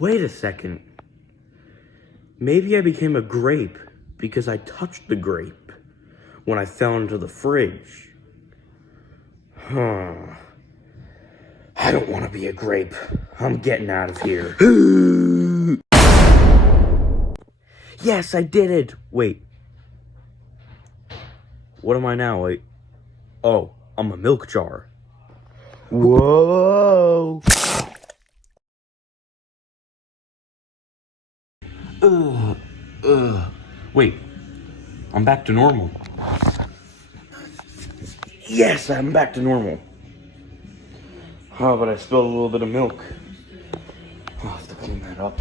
Wait a second. Maybe I became a grape because I touched the grape when I fell into the fridge. Huh. I don't want to be a grape. I'm getting out of here. Yes, I did it. Wait. What am I now? Wait. Oh, I'm a milk jar. Whoa. Wait. I'm back to normal. Yes, I'm back to normal. Oh, but I spilled a little bit of milk. I'll have to clean that up.